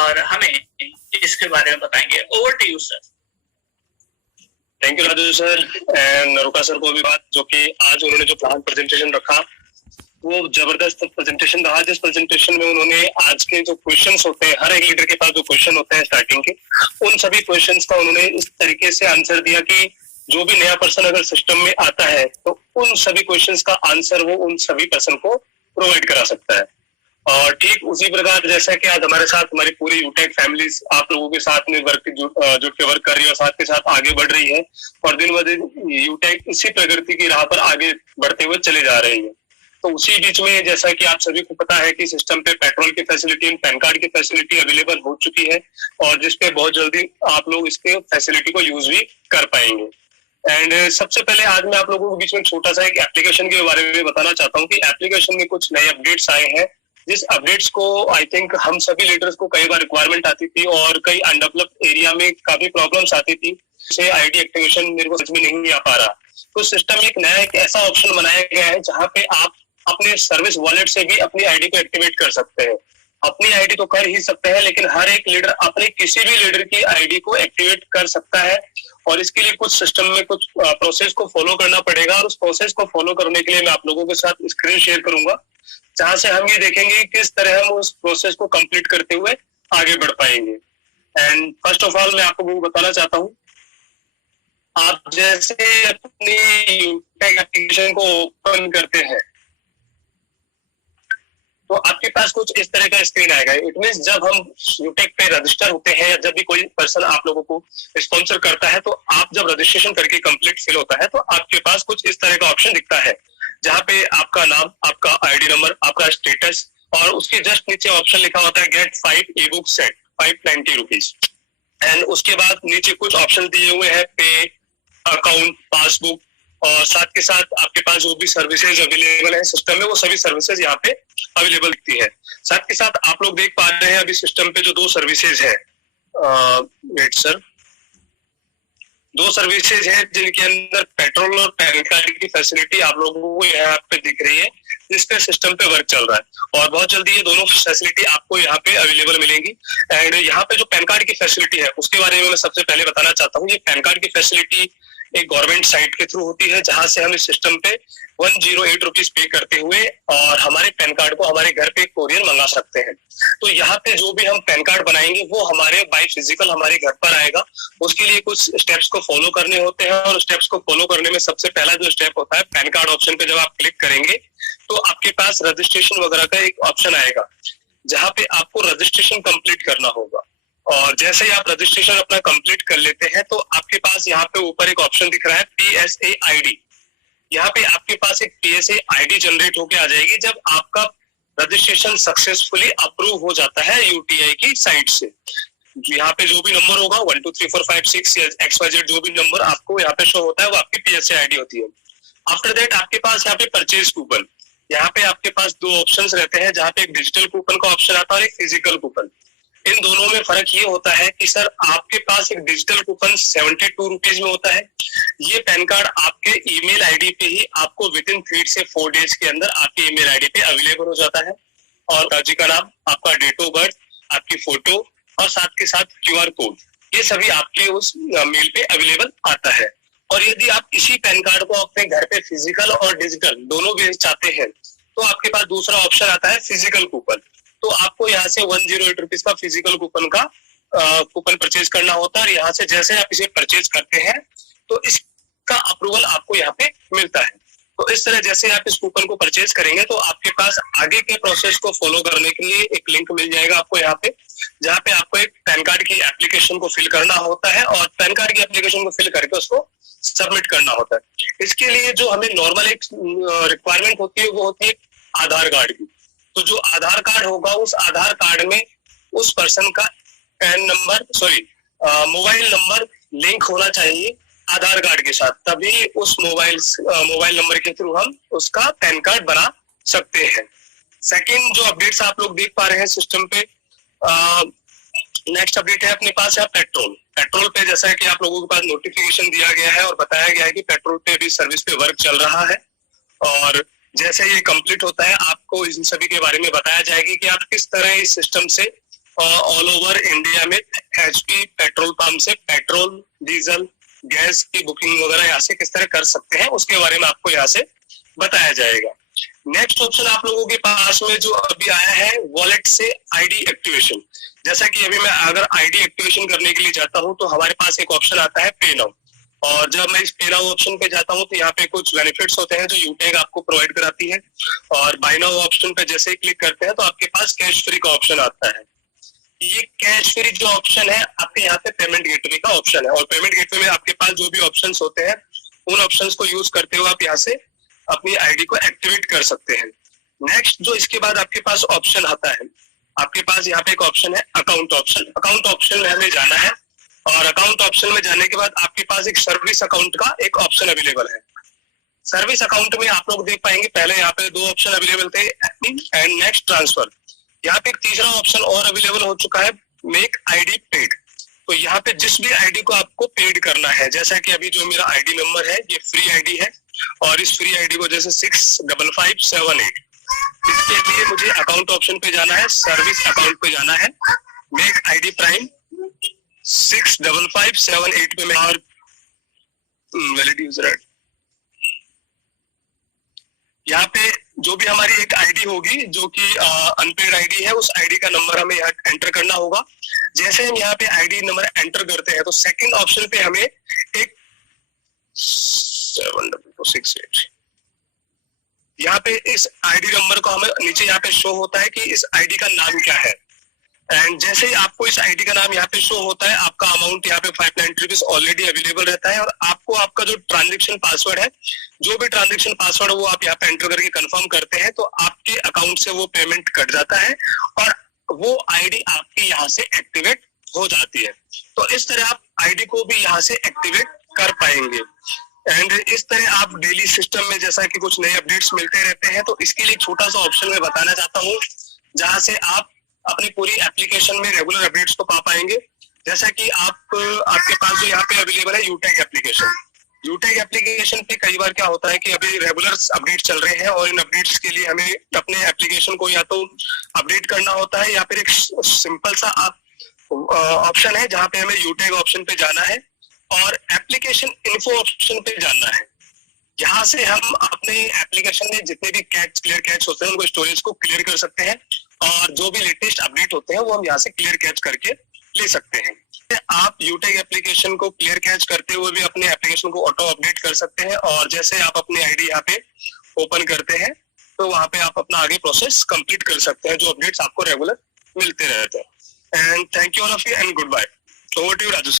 और हमें इसके बारे में बताएंगे। Over to you sir. Thank you Raju sir and Naroka sir को भी बात, जो कि आज उन्होंने जो प्लान प्रेजेंटेशन रखा वो जबरदस्त प्रेजेंटेशन रहा, जिस प्रेजेंटेशन में उन्होंने आज के जो क्वेश्चंस होते हैं, हर एक लीडर के पास जो क्वेश्चन होते हैं स्टार्टिंग के, उन सभी क्वेश्चंस का उन्होंने इस तरीके से आंसर दिया कि जो भी नया पर्सन अगर सिस्टम में आता है तो उन सभी क्वेश्चंस का आंसर वो उन सभी पर्सन को प्रोवाइड करा सकता है। और ठीक उसी प्रकार जैसा कि आज हमारे साथ हमारी पूरी यूटेक फैमिलीज आप लोगों के साथ में जुट के वर्क कर रही है और साथ के साथ आगे बढ़ रही है, और दिन ब दिन यूटेक इसी प्रगति की राह पर आगे बढ़ते हुए चले जा रही है। तो उसी बीच में जैसा कि आप सभी को पता है कि सिस्टम पे पेट्रोल की फैसिलिटी, पैन कार्ड की फैसिलिटी अवेलेबल हो चुकी है, और जिसपे बहुत जल्दी आप लोग इसके फैसिलिटी को यूज भी कर पाएंगे। एंड सबसे पहले आज मैं आप लोगों के बीच में छोटा सा एक एप्लीकेशन के बारे में बताना चाहता हूँ कि एप्लीकेशन में कुछ नए अपडेट्स आए हैं, जिस अपडेट्स को आई थिंक हम सभी लीडर्स को कई बार रिक्वायरमेंट आती थी और कई अनडेवलप्ड एरिया में काफी प्रॉब्लम्स आती थी, जैसे आईडी एक्टिवेशन मेरे को समझ में नहीं आ पा रहा। तो सिस्टम में एक नया एक ऐसा ऑप्शन बनाया गया है जहाँ पे आप अपने सर्विस वॉलेट से भी अपनी आईडी को एक्टिवेट कर सकते हैं। अपनी आईडी तो कर ही सकते हैं, लेकिन हर एक लीडर अपने किसी भी लीडर की आईडी को एक्टिवेट कर सकता है, और इसके लिए कुछ सिस्टम में कुछ प्रोसेस को फॉलो करना पड़ेगा, और उस प्रोसेस को फॉलो करने के लिए मैं आप लोगों के साथ स्क्रीन शेयर करूंगा, जहां से हम ये देखेंगे किस तरह हम उस प्रोसेस को कंप्लीट करते हुए आगे बढ़ पाएंगे। एंड फर्स्ट ऑफ ऑल मैं आपको बताना चाहता हूँ, आप जैसे अपनी यूटेक एप्लीकेशन को ओपन करते हैं तो आपके पास कुछ इस तरह का स्क्रीन आएगा। इट मींस जब हम यूटेक पे रजिस्टर होते हैं, जब भी कोई पर्सन आप लोगों को स्पॉन्सर करता है, तो आप जब रजिस्ट्रेशन करके कंप्लीट फिल होता है तो आपके पास कुछ इस तरह का ऑप्शन दिखता है, जहाँ पे आपका नाम, आपका आईडी नंबर, आपका स्टेटस, और उसके जस्ट नीचे ऑप्शन लिखा होता है get 5 e book set 590 rupees. And उसके बाद नीचे कुछ ऑप्शन दिए हुए हैं, पे, अकाउंट, पासबुक, और साथ के साथ आपके पास जो भी सर्विसेज अवेलेबल है सिस्टम में वो सभी सर्विसेज यहाँ पे अवेलेबल दिखती है। साथ के साथ आप लोग देख पा रहे हैं अभी सिस्टम पे जो दो सर्विसेज है, वेट सर, दो सर्विसेज है जिनके अंदर पेट्रोल और पैन कार्ड की फैसिलिटी आप लोगों को यहाँ पे दिख रही है, जिसपे सिस्टम पे वर्क चल रहा है, और बहुत जल्दी ये दोनों फैसिलिटी आपको यहाँ पे अवेलेबल मिलेंगी। एंड यहाँ पे जो पैन कार्ड की फैसिलिटी है उसके बारे में मैं सबसे पहले बताना चाहता हूँ। ये पैन कार्ड की फैसिलिटी एक गवर्नमेंट साइट के थ्रू होती है, जहां से हम इस सिस्टम पे 108 रुपीज पे करते हुए और हमारे पैन कार्ड को हमारे घर पे कोरियर मंगा सकते हैं। तो यहाँ पे जो भी हम पैन कार्ड बनाएंगे वो हमारे बाय फिजिकल हमारे घर पर आएगा। उसके लिए कुछ स्टेप्स को फॉलो करने होते हैं, और स्टेप्स को फॉलो करने में सबसे पहला जो स्टेप होता है, पैन कार्ड ऑप्शन पे जब आप क्लिक करेंगे तो आपके पास रजिस्ट्रेशन वगैरह का एक ऑप्शन आएगा, जहाँ पे आपको रजिस्ट्रेशन कंप्लीट करना होगा। और जैसे ही आप रजिस्ट्रेशन अपना कंप्लीट कर लेते हैं तो आपके पास यहाँ पे ऊपर एक ऑप्शन दिख रहा है PSA ID। यहाँ पे आपके पास एक PSA ID जनरेट होके आ जाएगी जब आपका रजिस्ट्रेशन सक्सेसफुली अप्रूव हो जाता है UTI की साइट से। यहाँ पे जो भी नंबर होगा 1 2 3 4 5 6 XYZ जो भी नंबर आपको यहाँ पे शो होता है वो आपकी PSA ID होती है। आफ्टर दैट आपके पास यहाँ पे परचेज कूपन, यहाँ पे आपके पास दो ऑप्शंस रहते हैं, जहाँ पे एक डिजिटल कूपन का ऑप्शन आता है और एक फिजिकल कूपन। इन दोनों में फर्क ये होता है कि सर आपके पास एक डिजिटल कूपन 72 रुपीज में होता है। ये पैन कार्ड आपके ईमेल आईडी पे ही आपको विद इन 3 से 4 डेज के अंदर आपके ईमेल आईडी पे अवेलेबल हो जाता है, और दादी का नाम, आपका डेट ऑफ बर्थ, आपकी फोटो और साथ के साथ QR कोड, ये सभी आपके उस मेल पे अवेलेबल आता है। और यदि आप इसी पैन कार्ड को अपने घर पे फिजिकल और डिजिटल दोनों भेज चाहते हैं तो आपके पास दूसरा ऑप्शन आता है फिजिकल कूपन। तो आपको यहाँ से 108 रुपीज का फिजिकल कूपन का कूपन परचेज करना होता है, और यहाँ से जैसे आप इसे परचेज करते हैं तो इसका अप्रूवल आपको यहाँ पे मिलता है। तो इस तरह जैसे आप इस कूपन को परचेज करेंगे तो आपके पास आगे के प्रोसेस को फॉलो करने के लिए एक लिंक मिल जाएगा आपको यहाँ पे, जहाँ पे आपको एक पैन कार्ड की एप्लीकेशन को फिल करना होता है, और पैन कार्ड की एप्लीकेशन को फिल करके उसको सबमिट करना होता है। इसके लिए जो हमें नॉर्मल एक रिक्वायरमेंट होती है वो होती है आधार कार्ड की। तो जो आधार कार्ड होगा उस आधार कार्ड में उस पर्सन का मोबाइल नंबर लिंक होना चाहिए आधार कार्ड के साथ, तभी उस मोबाइल नंबर के थ्रू हम उसका पैन कार्ड बना सकते हैं। सेकंड जो अपडेट्स आप लोग देख पा रहे हैं सिस्टम पे, नेक्स्ट अपडेट है अपने पास है पेट्रोल पे। जैसा कि आप लोगों के पास नोटिफिकेशन दिया गया है और बताया गया है कि पेट्रोल पे भी सर्विस पे वर्क चल रहा है, और जैसे ये कंप्लीट होता है आपको इन सभी के बारे में बताया जाएगा कि आप किस तरह इस सिस्टम से ऑल ओवर इंडिया में एचपी पेट्रोल पंप से पेट्रोल, डीजल, गैस की बुकिंग वगैरह यहाँ से किस तरह कर सकते हैं, उसके बारे में आपको यहाँ से बताया जाएगा। नेक्स्ट ऑप्शन आप लोगों के पास में जो अभी आया है, वॉलेट से आईडी एक्टिवेशन। जैसा कि अभी मैं अगर आईडी एक्टिवेशन करने के लिए जाता हूं तो हमारे पास एक ऑप्शन आता है पे नाउ, और जब मैं इस पे नाउ ऑप्शन पे जाता हूं तो यहाँ पे कुछ बेनिफिट्स होते हैं जो यूटेग आपको प्रोवाइड कराती है, और बाय नाउ ऑप्शन पे जैसे ही क्लिक करते हैं तो आपके पास कैश फ्री का ऑप्शन आता है। ये कैश फ्री जो ऑप्शन है आपके यहाँ पे पेमेंट गेटवे का ऑप्शन है, और पेमेंट गेटवे में आपके पास जो भी ऑप्शन होते हैं उन ऑप्शन को यूज करते हुए आप यहाँ से अपनी आईडी को एक्टिवेट कर सकते हैं। नेक्स्ट जो इसके बाद आपके पास ऑप्शन आता है, आपके पास यहाँ पे एक ऑप्शन है अकाउंट ऑप्शन। अकाउंट ऑप्शन में हमें जाना है, और अकाउंट ऑप्शन में जाने के बाद आपके पास एक सर्विस अकाउंट का एक ऑप्शन अवेलेबल है। सर्विस अकाउंट में आप लोग देख पाएंगे पहले यहाँ पे 2 ऑप्शन अवेलेबल थे, एंड नेक्स्ट ट्रांसफर। यहाँ पे एक तीसरा ऑप्शन और अवेलेबल हो चुका है, मेक आईडी पेड। तो यहाँ पे जिस भी आईडी को आपको पेड करना है, जैसा कि अभी जो मेरा आईडी नंबर है ये फ्री आईडी है, और इस फ्री आईडी को जैसे 65578, इसके लिए मुझे अकाउंट ऑप्शन पे जाना है, सर्विस अकाउंट पे जाना है, मेक आईडी प्राइम 65578 पे मैं, और वैलिड यूजर यहाँ पे जो भी हमारी एक आईडी होगी जो कि अनपेड आईडी है, उस आईडी का नंबर हमें यहाँ एंटर करना होगा। जैसे हम यहाँ पे आईडी नंबर एंटर करते हैं तो सेकंड ऑप्शन पे हमें एक 72268, यहाँ पे इस आईडी नंबर को हमें नीचे यहाँ पे शो होता है कि इस आईडी का नाम क्या है, एंड जैसे ही आपको इस आईडी का नाम यहाँ पे शो होता है, आपका अमाउंट यहाँ पे 590 रुपीज ऑलरेडी अवेलेबल रहता है, और आपको आपका जो ट्रांजेक्शन पासवर्ड है, जो भी ट्रांजेक्शन पासवर्ड वो आप यहाँ पे एंटर करके कंफर्म करते हैं तो आपके अकाउंट से वो पेमेंट कट जाता है, और वो आईडी आपकी यहाँ से एक्टिवेट हो जाती है। तो इस तरह आप आईडी को भी यहाँ से एक्टिवेट कर पाएंगे, एंड इस तरह आप डेली सिस्टम में जैसा कि कुछ नए अपडेट्स मिलते रहते हैं, तो इसके लिए एक छोटा सा ऑप्शन मैं बताना चाहता हूँ जहां से आप अपनी पूरी एप्लीकेशन में रेगुलर अपडेट्स को पा पाएंगे। जैसा कि आपके पास जो यहाँ पे अवेलेबल है यूटेग एप्लीकेशन। यूटेग एप्लीकेशन पे कई बार क्या होता है कि अभी रेगुलर अपडेट चल रहे हैं, और इन अपडेट्स के लिए हमें अपने एप्लीकेशन को या तो अपडेट करना होता है, या फिर एक सिंपल सा ऑप्शन है जहाँ पे हमें यूटेग ऑप्शन पे जाना है और एप्लीकेशन इन्फो ऑप्शन पे जाना है। यहाँ से हम अपने एप्लीकेशन में जितने भी क्लियर कैच होते हैं उनको स्टोरेज को क्लियर कर सकते हैं, और जो भी लेटेस्ट अपडेट होते हैं वो हम यहाँ से क्लियर कैच करके ले सकते हैं। आप यूटेग एप्लीकेशन को क्लियर कैच करते हुए भी अपने एप्लीकेशन को ऑटो अपडेट कर सकते हैं, और जैसे आप अपनी आईडी यहाँ पे ओपन करते हैं तो वहाँ पे आप अपना आगे प्रोसेस कंप्लीट कर सकते हैं, जो अपडेट्स आपको रेगुलर मिलते रहते हैं। And thank you all of you and good bye. Over to you Raju.